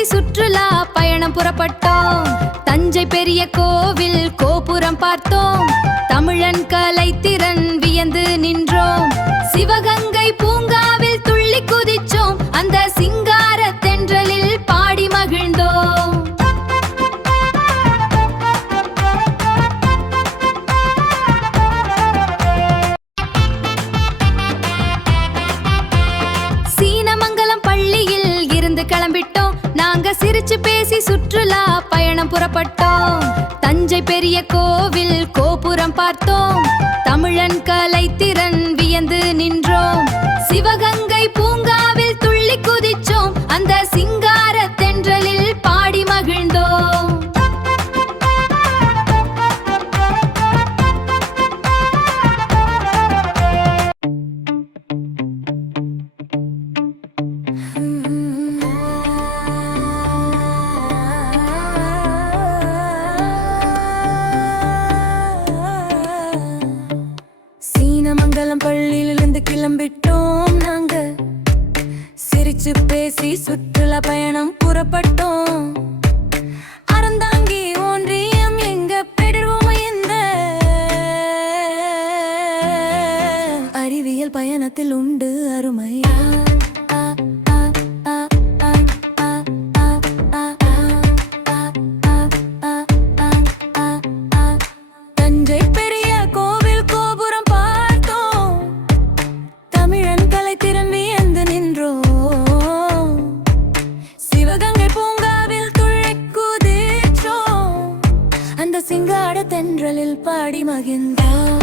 பேசி சுற்றுலா பயணம் புறப்பட்டோம். தஞ்சை பெரிய கோவில் கோபுரம் பார்த்தோம். தமிழன் கலைத்திறன் வியந்து நின்றோம். சிவகங்கை பூங்காவில் துள்ளி குதிச்சோம். அந்த சிங்கார தென்றலில் பாடி மகிழ்ந்தோம். சீனமங்கலம் பள்ளியில் இருந்து கிளம்பிட்டோம். நாங்க சிரிச்சு பேசி சுற்றுலா பயணம் புறப்பட்டோம். தஞ்சை பெரிய கோவில் கோபுரம் பார்த்தோம். தமிழன் கலைத்திறன் வியந்து நின்றோம். சிவகங்கை பூங்காவில் துள்ளி குதிச்சோம். அந்த சிங்கார தென்றலில் பாடி மகிழ்ந்தோம். சீனமங்கலம் பள்ளியிலிருந்து கிளம்பிட்டோம். நாங்க சிரிச்சு பேசி சுற்றுலா பயணம் புறப்பட்டோம். அறந்தாங்கி ஒன்றியம் எங்க பெறுவோம். இந்த அறிவியல் பயணத்தில் உண்டு அருமையா. தஞ்சை பெரிய கோவில் கோபுரம் பார்த்தோம். தமிழன் கலைத்திறன் வியந்து நின்றோம். சிவகங்கை பூங்காவில் துள்ளி குதிச்சோம். அந்த சிங்கார தென்றலில் பாடி மகிழ்ந்தோம்.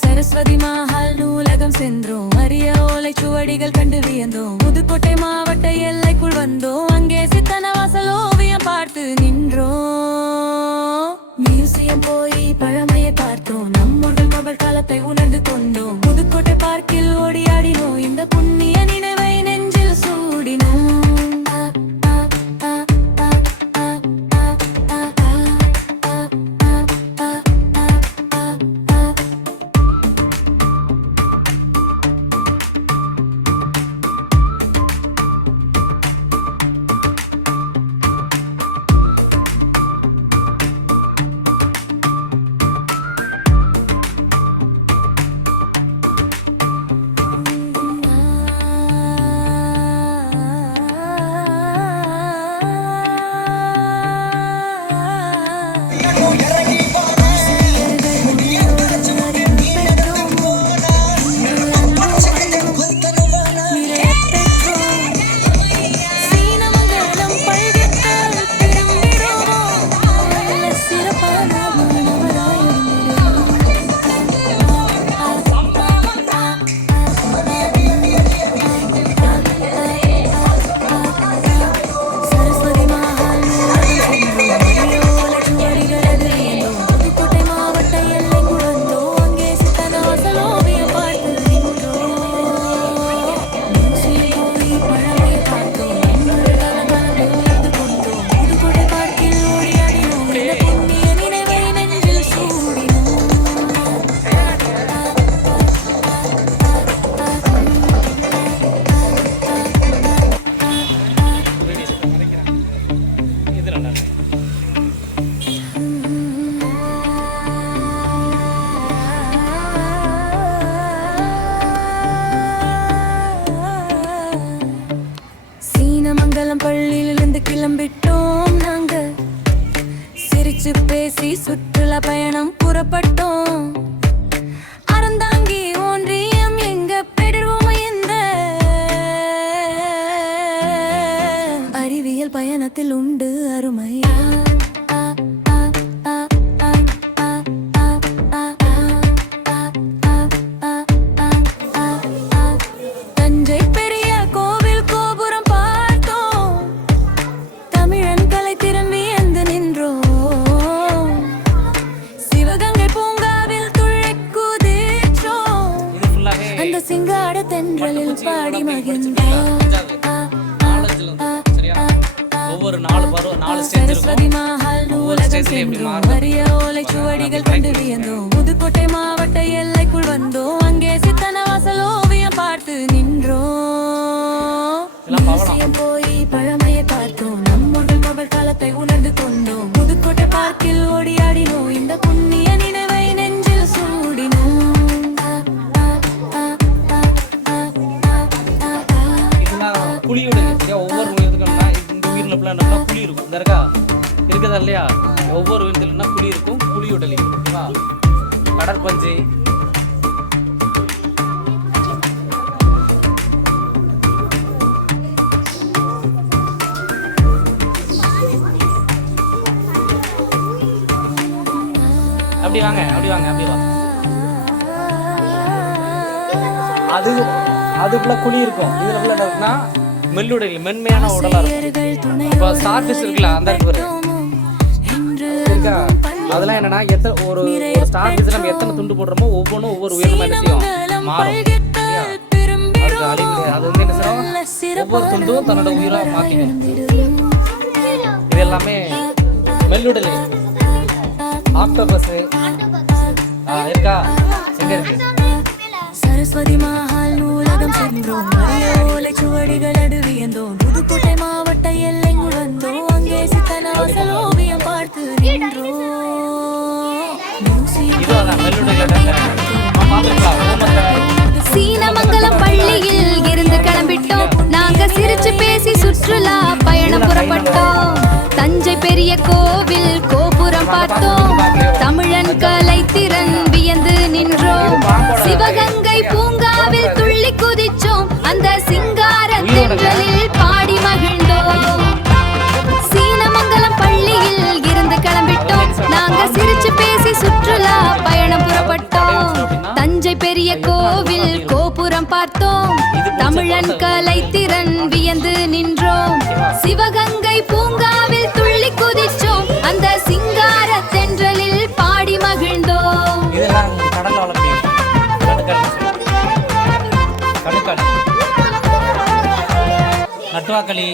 சரஸ்வதி மஹால் நூலகம் சென்றோம். அரிய ஓலைச்சுவடிகள் கண்டு வியந்தோம். புதுக்கோட்டை மாவட்ட எல்லைக்குள் வந்தோம். அங்கே சித்தனவாசல் ஓவியம் பார்த்து நின்றோம். மியூசியம் போய் பழமையை பார்த்தோம். நம்முடைய மகள் காலத்தை உணர்ந்து கொண்டோம். புதுக்கோட்டை பார்க்கில் ஓடியாடினோம். இந்த புண்ணிய நினைவை நெஞ்சில் சூடினோம். பள்ளியிலிருந்து கிளம்பிட்டோம். நாங்க சிரிச்சு பேசி சுற்றுலா பயணம் புறப்பட்டோம். அறந்தாங்கி ஒன்றியம் எங்க பெறுவோம். இந்த அறிவியல் பயணத்தில் உண்டு அருமையா. தஞ்சை பெரிய கோவில் கோபுரம் பார்த்தோம். தமிழன் கலைத்திறன் வியந்து நின்றோம். சிவகங்கை பூங்காவில் துள்ளி குதிச்சோம். அந்த சிங்கார தென்றலில் பாடி மகிழ்ந்தோம். ஒவ்வொரு நாலு ஓலைச்சுவடிகள் கண்டு வியந்தோம். புதுக்கோட்டை மாவட்ட எல்லைக்குள் வந்தோம். அங்கே சித்தனவாசல் ஓவியம் பார்த்து நின்றோம். மியூசியம் போய் பழமையை பார்த்தோம். நம்முடைய மகள் காலத்தை உணர்ந்து கொண்டோம். புதுக்கோட்டை பார்க்கில் ஓடியாடினோம். இந்த புண்ணிய நினைவை நெஞ்சில் சூடினோம். இதெல்லாம் புலியோட ஒவ்வொரு உயிரினத்துக்குன்னா இந்த உயிரினப்புல என்னன்னா புலி இருக்கும். இந்த இருக்குதா இல்லையா? ஒவ்வொரு உயிரினத்துலன்னா புலி இருக்கும். புலியுடலி ஓகேவா? கடற்பஞ்சு, அப்படி வாங்க அப்படி வாங்க அப்படி வா. அதுக்குள்ள குழி இருக்கும். இதுல என்ன இருக்குன்னா மெல்லுடையில் மென்மையான உடலா இருக்கும். இப்போ ஸ்டார்ஃபிஷ் இருக்குல்ல, அந்த இருக்கு இருக்கா? அதெல்லாம் என்னன்னா ஒரு ஸ்டார்ஃபிஷ் நம்ம எத்தனை துண்டு போடுறோமோ ஒவ்வொன்றும் ஒவ்வொரு உயிரினமா என்ன செய்யும்? மாறும். அது அழிவு. அது வந்து என்ன செய்யும்? ஒவ்வொரு துண்டும் தன்னோட உயிரா மாற்றிக்கும். இது எல்லாமே மெல்லுடல். ஆக்டோபஸ் இருக்கா? எங்க இருக்கு? சரஸ்வதி மஹால் நூலகம் சென்றோம். ஓலைச்சுவடிகள் அடுவியந்தோம். புதுக்கோட்டை மாவட்ட எல்லைக்குள் வந்தோம். அங்கே சித்தனவாசல் ஓவியம் பார்த்து நின்றோம். சீனமங்கலம் பள்ளியில் இருந்து கிளம்பிட்டோம். நாங்க சிரிச்சு பேசி சுற்றுலா பயணம் புறப்பட்டோம். தஞ்சை பெரிய கோவில் கோபுரம் பார்த்தோம். தமிழன் கலை திறன் வியந்து நின்றோம். சிவகங்கை பூங்காவில் துள்ளி குதிச்சோம். அந்த சிங்கார தென்றலில் பாடி மகிழ்ந்தோம். சீனமங்கலம் பள்ளியில் இருந்து கிளம்பிட்டோம். நாங்க சிரிச்சு பேசி சுற்றுலா பயணம் புறப்பட்டோம். தஞ்சை பெரிய கோவில் கோபுரம் பார்த்தோம். தமிழன் கலை திறன் வியந்து நின்றோம். சிவகங்கை பூங்காவில் துள்ளி குதிச்சோம். அந்த சிங்கார தென்றலில் பாடி மகிழ்ந்தோம். இதெல்லாம் கடல்ல வளர்ப்பீங்க. நட்டுவாக்களி,